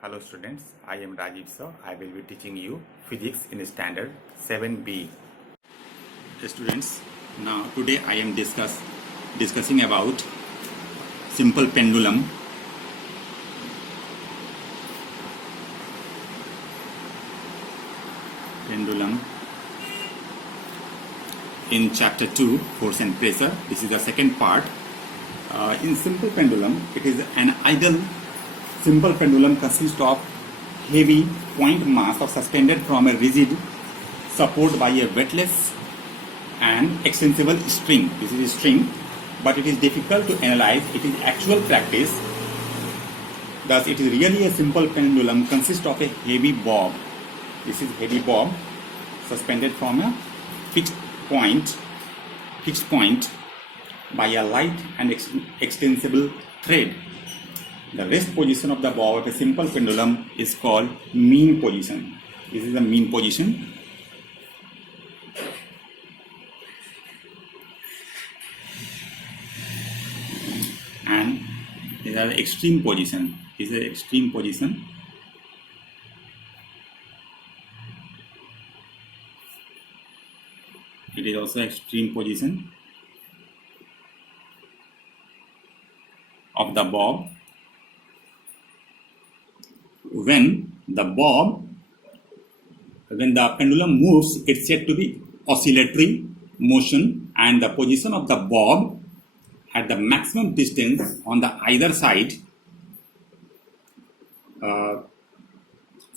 Hello students, I am Rajiv sir. I will be teaching you physics in standard 7B. Students, now today I am discussing about simple pendulum. In chapter 2, force and pressure. This is the second part. In simple pendulum, it is an idle simple pendulum consists of heavy point mass of suspended from a rigid support by a weightless and extensible string. This is a string, but it is difficult to analyze. It is actual practice. Thus, it is really a simple pendulum consists of a heavy bob. This is heavy bob suspended from a fixed point by a light and extensible thread. The rest position of the bob of a simple pendulum is called mean position. This is the mean position. And this is the extreme position. This is the extreme position. It is also extreme position of the bob. When the pendulum moves, it's said to be oscillatory motion, and the position of the bob at the maximum distance on the either side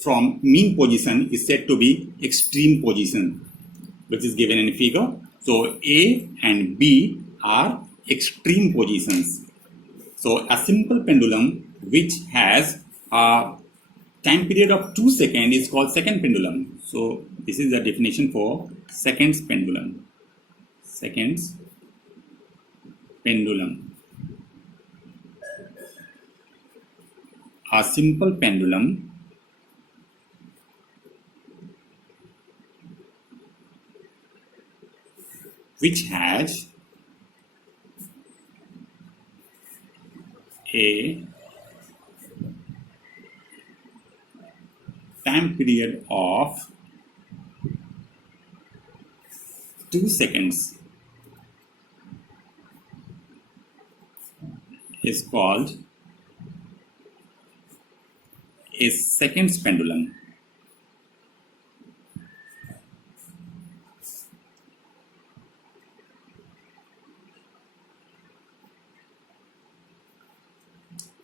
from mean position is said to be extreme position, which is given in figure. So A and B are extreme positions. So a simple pendulum which has a time period of 2 seconds is called second pendulum. So this is the definition for seconds pendulum. Seconds pendulum. A simple pendulum which has a time period of 2 seconds is called a seconds pendulum.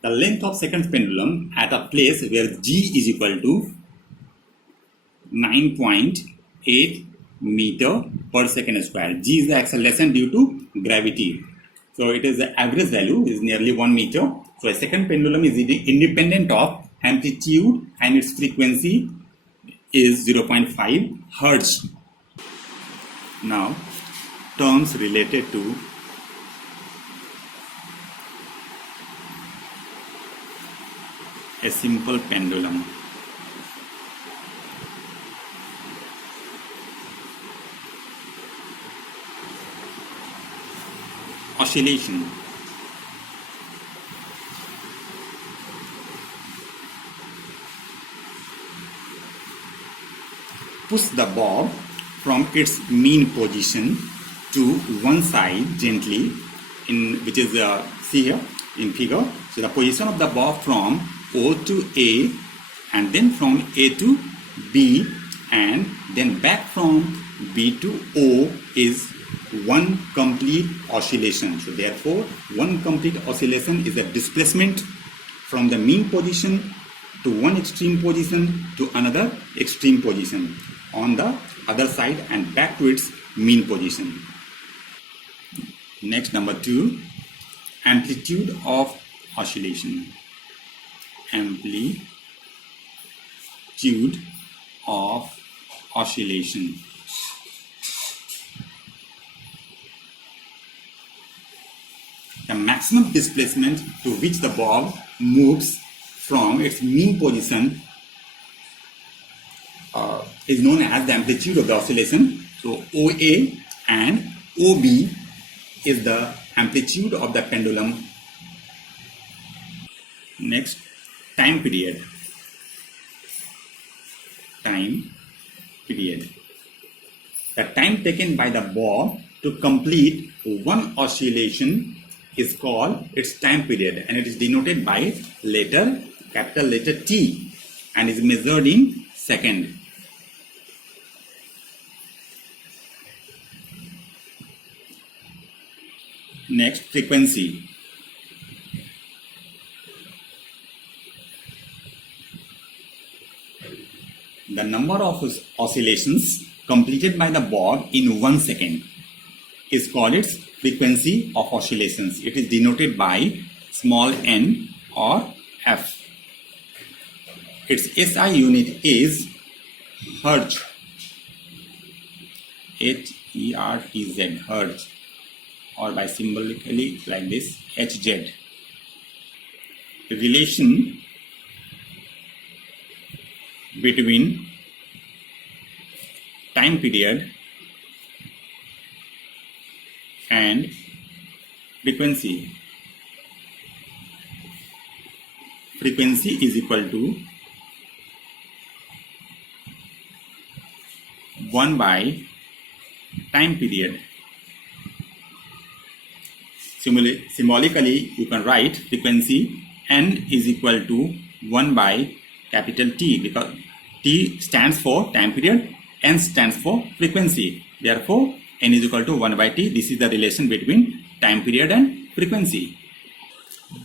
The length of seconds pendulum at a place where G is equal to 9.8 meter per second square. G is the acceleration due to gravity. So it is the average value is nearly 1 meter. So a second pendulum is independent of amplitude and its frequency is 0.5 hertz. Now, terms related to a simple pendulum. Oscillation. Push the bob from its mean position to one side gently, which is see here in figure. So the position of the bob from O to A, and then from A to B, and then back from B to O is one complete oscillation. So therefore, one complete oscillation is a displacement from the mean position to one extreme position to another extreme position on the other side and back to its mean position. Next, number 2, amplitude of oscillation. Amplitude of oscillation. The maximum displacement to which the bob moves from its mean position is known as the amplitude of the oscillation. So OA and OB is the amplitude of the pendulum. Next, time period. time period. The time taken by the bob to complete one oscillation is called its time period, and it is denoted by capital letter T, and is measured in second. Next, frequency. The number of oscillations completed by the bob in 1 second is called its frequency of oscillations. It is denoted by small n or f. Its SI unit is Hertz. H-E-R-T-Z, Hertz, or by symbolically like this, Hz. The relation between time period and frequency. Frequency is equal to 1 by time period. Symbolically, you can write frequency n is equal to 1 by capital T, because T stands for time period, n stands for frequency. Therefore, n is equal to 1 by T. This is the relation between time period and frequency.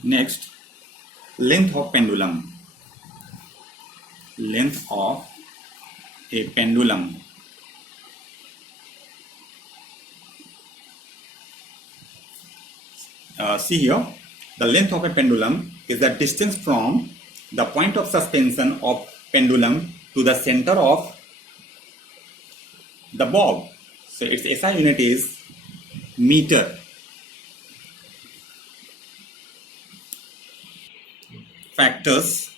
Next, length of pendulum. Length of a pendulum. See here, the length of a pendulum is the distance from the point of suspension of pendulum to the center of the bob. So its SI unit is meter. Factors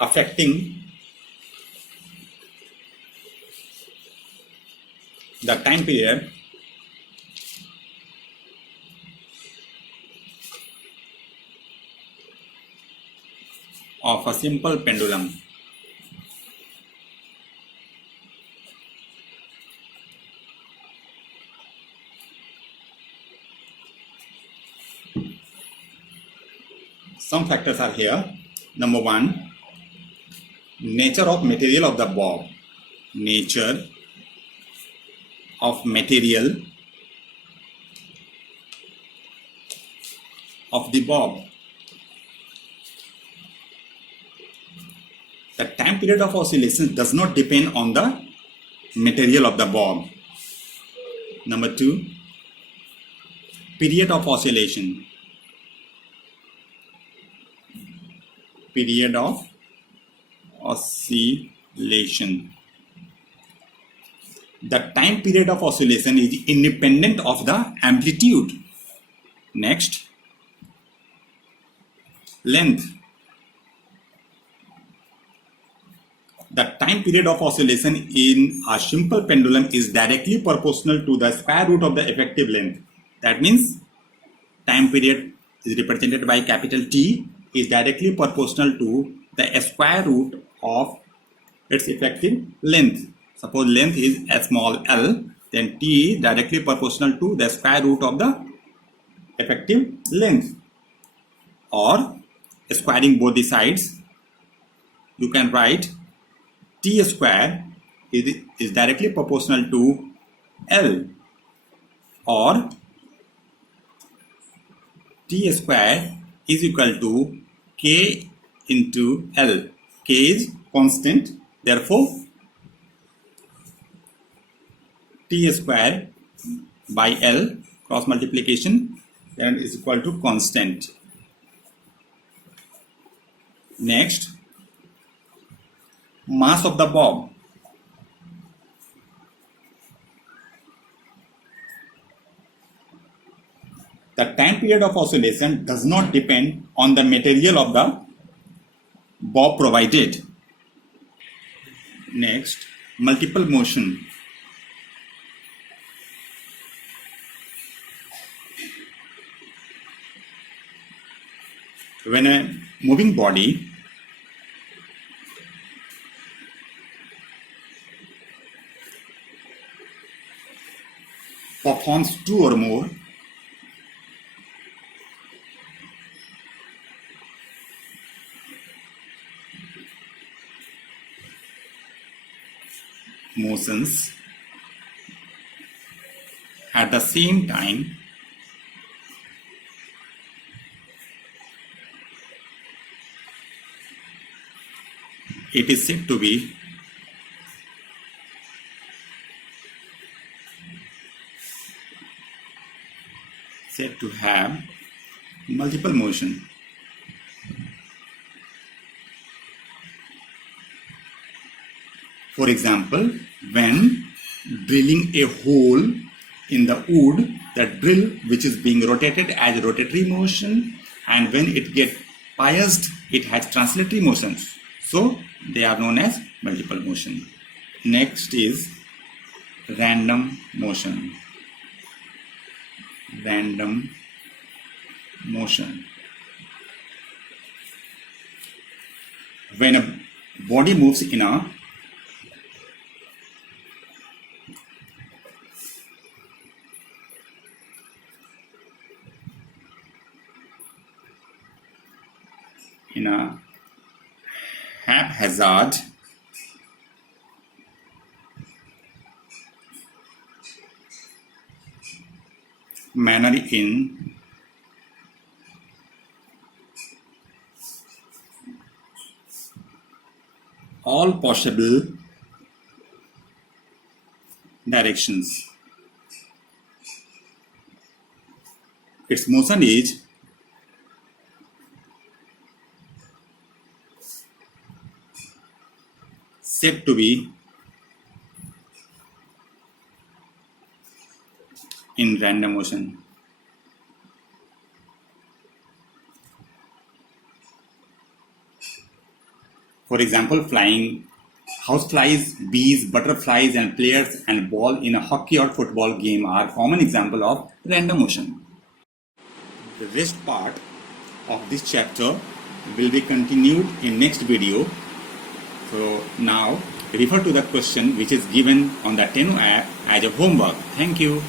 affecting the time period of a simple pendulum. Some factors are here. Number 1, nature of material of the bob. Nature of material of the bob. The time period of oscillation does not depend on the material of the bob. Number 2, period of oscillation. Period of oscillation. The time period of oscillation is independent of the amplitude. Next, length. The time period of oscillation in a simple pendulum is directly proportional to the square root of the effective length. That means time period is represented by capital T is directly proportional to the square root of its effective length. Suppose length is a small l, then T is directly proportional to the square root of the effective length. Or squaring both the sides, you can write T square is directly proportional to L, or T square is equal to K into L. K is constant, therefore T square by L cross multiplication then is equal to constant. Next, mass of the bob. The time period of oscillation does not depend on the material of the bob provided. Next, multiple motion. When a moving body performs two or more motions at the same time, it is said to be said to have multiple motion. For example, when drilling a hole in the wood, the drill which is being rotated as a rotatory motion, and when it gets pierced, it has translatory motions. So they are known as multiple motion. Next is random motion. Random motion. When a body moves in a haphazard manner in all possible directions, its motion is said to be in random motion. For example, flying houseflies, bees, butterflies, and players and ball in a hockey or football game are common example of random motion. The rest part of this chapter will be continued in next video. So now refer to the question which is given on the Tenno app as a homework. Thank you.